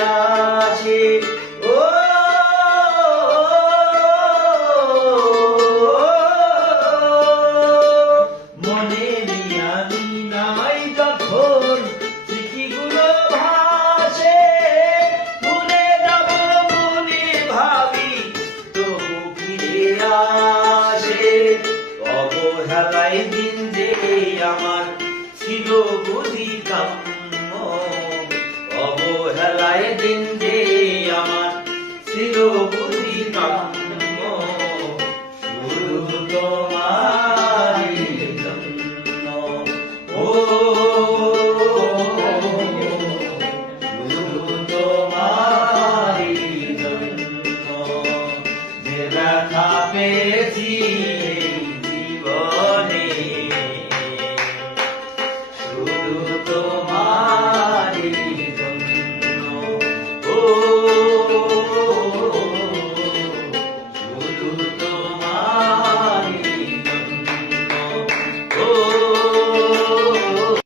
আসে। ও মনে আমি নাই যখন স্মৃতিগুলো ভাসে, ভুলে যাব মনে ভাবি তবু ফিরে আসে। অবহেলায় দিন যে আমার ছিল বুঝি কাম্য, অবহেলায় দিন যে আমার ছিল বুঝি কাম্য, শুধু তোমারই জন্য। ও শুধু তোমারই জন্য যে ব্যথা পেয়েছি